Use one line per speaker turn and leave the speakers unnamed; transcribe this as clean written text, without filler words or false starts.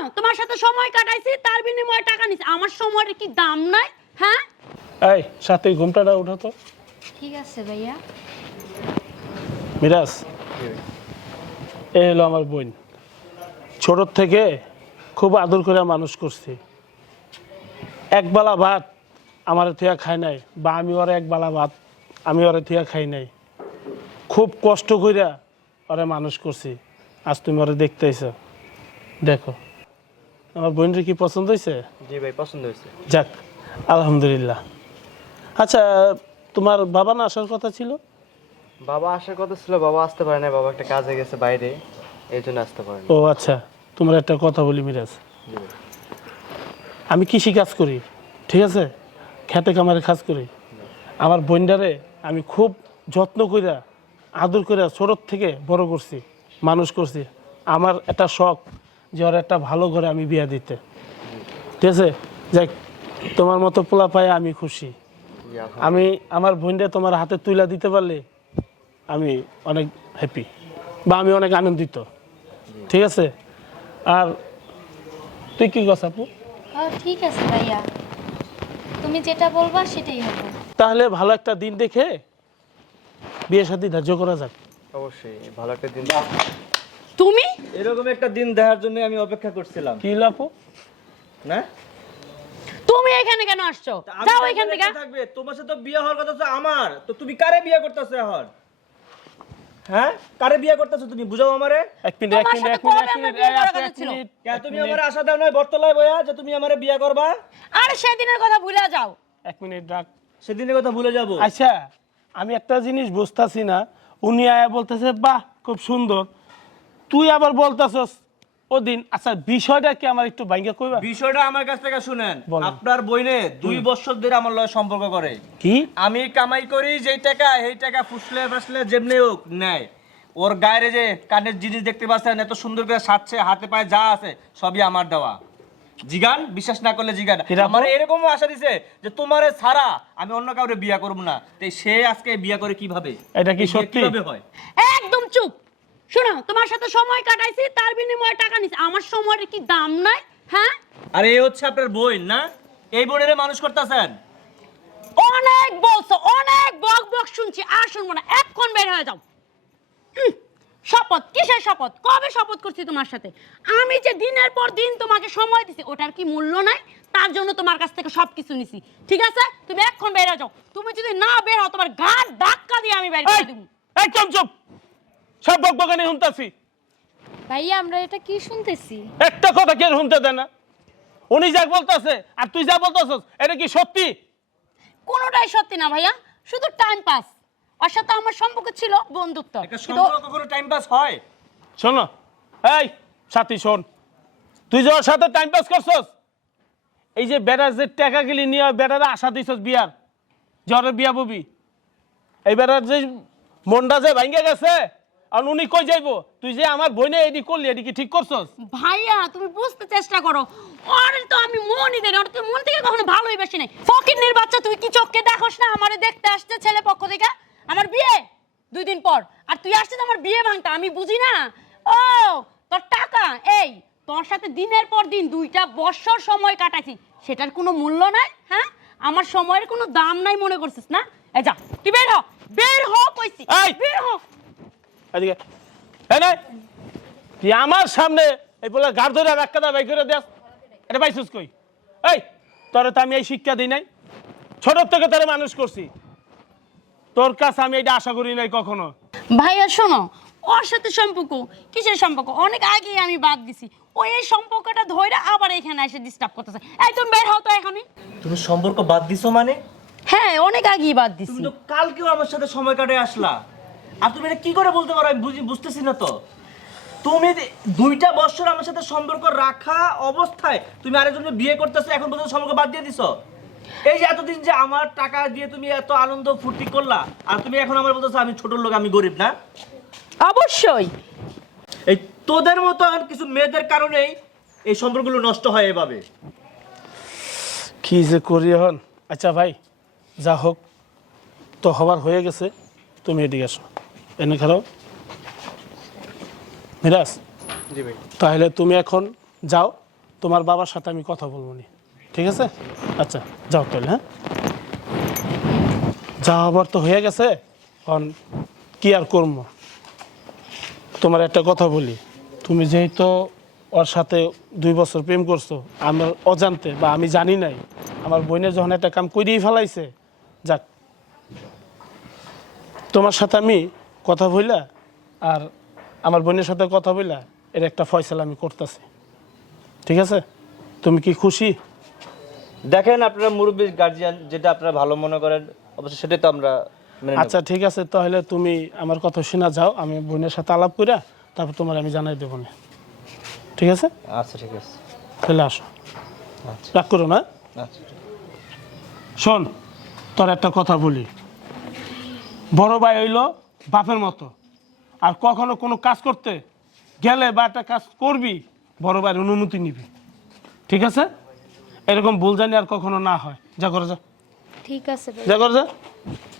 তোমার সাথে সময় কাটাইছি তার বিনিময়ে টাকা নিছি, আমার সময়ের কি দাম নাই? হ্যাঁ
এই সাথে ঘুমটাটা উঠো তো।
ঠিক আছে ভাইয়া।
মিরাজ, এ হলো আমার বোন। ছোট থেকে খুব আদর করে মানুষ করছি। একবেলা ভাত আমার থিয়া খাই নাই, বা আমি ওরা একবেলা ভাত আমি ওরা থিয়া খাই নাই। খুব কষ্ট কইরা ওরা মানুষ করছি। আজ তুমি ওরা দেখতে আইছো, দেখো আমার বোনের কি পছন্দ হয়েছে?
জি ভাই, পছন্দ হয়েছে।
যাক আলহামদুলিল্লাহ। আচ্ছা, তোমার বাবা না আসার কথা ছিল?
বাবা আসার কথা ছিল, বাবা আসতে পারে না, বাবা একটা কাজে গেছে বাইরে, এই জন্য আসতে পারে না।
ও আচ্ছা, তোমার একটা কথা বলি মিরাজ,
জি ভাই।
আমি কৃষি কাজ করি, ঠিক আছে, খেতে কামারে কাজ করি। আমার বোনটারে আমি খুব যত্ন কইরা আদর কইরা ছোট থেকে বড় করছি, মানুষ করছি। আমার একটা শখ যে ওর একটা ভালো ঘরে আমি বিয়া দিতে, ঠিক আছে। যাই, তোমার মতো পোলা পায়ে আমি খুশি।
জি,
আমি আমার বোনটা তোমার হাতে তুলে দিতে পারলে আমি অনেক হ্যাপি, বা আমি অনেক আনন্দিত, ঠিক আছে। আর তুই কি কস আপু?
ঠিক আছে ভাইয়া, তুমি যেটা বলবা সেটাই হবে।
তাহলে ভালো একটা দিন দেখে বিয়ে শাদী ধার্য করা যাক।
অবশ্যই ভালো একটা দিন।
তুমি
এরকম একটা দিন দেখার জন্য আমি অপেক্ষা করছিলাম।
কি হলো আপু?
না,
তুমি এখানে কেন আসছো? যাও এখান থেকে।
থাকবে তোমার সাথে বিয়ে হওয়ার কথা তো আমার, তো তুমি কারে বিয়ে করতেছো এখন? হ্যাঁ, কারে বিয়ে করতেছো তুমি? বুঝাও আমারে।
এক মিনিট, এক
তোমার
মিনিট,
সাথে
এক মিনিট,
কবে
এক
আমার
মিনিট,
বিয়ে করার
এক
কথা ছিল?
মিনিট,
কে
এক
তুমি
মিনিট,
আমার আশা দাও নয় বটতলায় বয়া যে তুমি আমারে বিয়ে করবা?
আরে সেদিনের কথা ভুলে যাও।
এক মিনিট রাখ।
সেদিনের কথা ভুলে যাবো?
আচ্ছা, আমি একটা জিনিস বুঝতাছি না। উনি আয়া বলতেছে বাহ খুব সুন্দর, তুই আবার বলতাছস ওদিন। আচ্ছা, বিষয়টা কি আমার একটু ভাঙ্গা কইবা?
বিষয়টা আমার কাছ থেকে শুনেন।
বলেন।
আপনার বইনে 2 বছর ধরে আমার লগে সম্পর্ক করে।
কি?
আমি কামাই করি যেই টাকা, এই টাকা ফুসলে ফাসলে যেমনি হোক নেয়। ওর গায়ে যে কানের জিনিস দেখতে পাচ্ছেন, এত সুন্দর করে সাজছে, হাতে পায়ে যা আছে সবই আমার দেওয়া। জিগান, বিশ্বাস না করলে জিগান।
এরকম?
আমার এরকম আশা দিছে যে তোমারে ছাড়া আমি অন্য কাউরে বিয়া করব না। তাই সে আজকে বিয়া করে কিভাবে?
এটা কি
এই বিয়ে
সত্যি?
কিভাবে হয়?
একদম চুপ। শোনো, তোমার সাথে সময় কাটাইছি তার বিনিময়ে টাকা নিছি, আমার সময়ের কি দাম নাই? হ্যাঁ
আর এই হচ্ছে আপনার বোন না? এই বোনেরে মানুষ করতেছেন।
অনেক বলছো, অনেক বক বক শুনছি, আর শুনবো না, এক্ষণ বের হয়ে যাও। শপথ? কিসের শপথ? কবে শপথ করছি তোমার সাথে? আমি যে দিনের পর দিন তোমাকে সময় দিছি, ওটার কি মূল্য নাই? তার জন্য তোমার কাছ থেকে সবকিছু নিছি, ঠিক আছে? তুমি এক্ষণ বের হয়ে যাও। তুমি যদি না বের হও, তোমার গাড় ধাক্কা দিয়ে আমি বের করে দিব।
একদম চুপ, সব বকবকানি শুনতাছি।
ভাইয়া আমরা এটা কি শুনতেছি?
একটা কথা কে শুনতে দেয় না? উনি যা বলতেছে আর তুই যা বলতেছস, এটা কি সত্যি?
কোনোটাই সত্যি না ভাইয়া, শুধু টাইম পাস। ওর সাথে আমার সম্পর্ক ছিল বন্ধুত্ব,
একটা
কিন্তু
সম্পর্ক কখনো টাইম পাস হয়?
শোনো, এই সাথী শোন, তুই যে ওর সাথে টাইম পাস করছস, এই যে বেড়ার যে টাকা গেলি নিয়ে বেড়ারে আশা দিছস বিয়ার, যে ওরে বিয়া ববি, এই বেড়ার যে মনটা যে ভাঙ্গে গেছে, আর উনি কই যাইবো? তুই যে আমার বোনে এডি করলি, এডি কি ঠিক করছস?
ভাইয়া তুমি বুঝতে চেষ্টা করো, ওর তো আমি মনই দেই না, ওর তো মন থেকে কখনো ভালোই বেশি নাই। ফকিন্নির বাচ্চা, তুই কি চোখকে দেখোস না আমারে দেখতে আসছে ছেলে পক্ষ থেকে? আমার বিয়ে 2 দিন পর, আর তুই আসছিস আমার বিয়ে ভাঙতে, আমি বুঝি না? ও তোর টাকা, এই তোর সাথে দিনের পর দিন 2টা বছর সময় কাটাইছি, সেটার কোনো মূল্য নাই? হ্যাঁ, আমার সময়ের কোনো দাম নাই মনে করছিস না? এই যা, তুই বের হ, বের হ কইছি,
এই!
বের হ।
এদিকে এই নে, তুই আমার সামনে এই বলে গাড় ধরে ধাক্কা বাই করে দেস, এটা পাইছিস কই? এই তোরে তো আমি এই শিক্ষা দিই নাই, ছোট থেকে তোরে মানুষ করছি, তোর কাছে আমি এটা আশা করি নাই কখনো।
ভাইয়া শোনো, ওর সাথে সম্পর্ক কিসের সম্পর্ক? অনেক আগেই আমি বাদ দিছি, ওই এই সম্পর্কটা ধইরা আবার এখানে এসে ডিস্টার্ব করতেছে। এই তুমি বের হও তো এখনই।
তুমি সম্পর্ক বাদ দিছো মানে?
হ্যাঁ, অনেক আগেই বাদ দিছি।
তুমি তো কালকেও আমার সাথে সময় কাটে আসলা, আর তুমি এটা কি করে বলতে পারো? আমি বুঝতেছি না তো। তুমি 2টা বছর আমার সাথে সম্পর্ক রাখা অবস্থায় তুমি আরেকজনকে বিয়ে করতেছো, এখন পর্যন্ত সম্পর্ক বাদ দিয়ে দিছো। এই যে এতদিন যে আমার টাকা দিয়ে তুমি এত আনন্দ ফুর্তি করলা, আর তুমি এখন আমার বলতেছো আমি ছোট লোক, আমি গরিব না?
অবশ্যই।
এই তোদের মতো কিছু মেয়েদের কারণেই এই সম্পর্কগুলো নষ্ট হয় এভাবে।
কি যে করি এখন? আচ্ছা ভাই, যা হোক তো হবার হয়ে গেছে, তুমি এদিকে আসো, এনে খাও। মিরাজ,
জি ভাই।
তাহলে তুমি এখন যাও, তোমার বাবার সাথে আমি কথা বলবো নি, ঠিক আছে? আচ্ছা যাও তাহলে, হ্যাঁ যা হবার তো হয়ে গেছে, কারণ কি আর করবো। তোমার একটা কথা বলি, তুমি যেহেতু ওর সাথে 2 বছর প্রেম করছো, আমার অজান্তে বা আমি জানি নাই, আমার বোনের যখন একটা কাম করেই ফেলাইছে, যাক তোমার সাথে আমি কথা বইলা আর আমার বোনের সাথে কথা বইলা এর একটা ফয়সালা আমি করতেছি, ঠিক আছে? তুমি কি খুশি?
দেখেন আপনারা মুরব্বী গার্জিয়ান, যেটা আপনারা ভালো মনে করেন অবশ্যই সেটাই তো আমরা মেনে নেব।
আচ্ছা ঠিক আছে, তাহলে তুমি আমার কথা শোনা যাও, আমি বোনের সাথে আলাপ কইরা তারপর তোমার আমি জানাই দেবো না, ঠিক আছে?
আচ্ছা ঠিক আছে।
তাহলে আসো,
আচ্ছা
রাগ করো না।
আচ্ছা।
শোন, তোর একটা কথা বলি, বড় ভাই হইল বাপের মতো, আর কখনো কোনো কাজ করতে গেলে বা একটা কাজ করবি, বড় ভাইয়ের অনুমতি নিবি, ঠিক আছে? এরকম ভুল জানি আর কখনো না হয়। যা করে যা,
ঠিক আছে ভাই।
যা করে যা।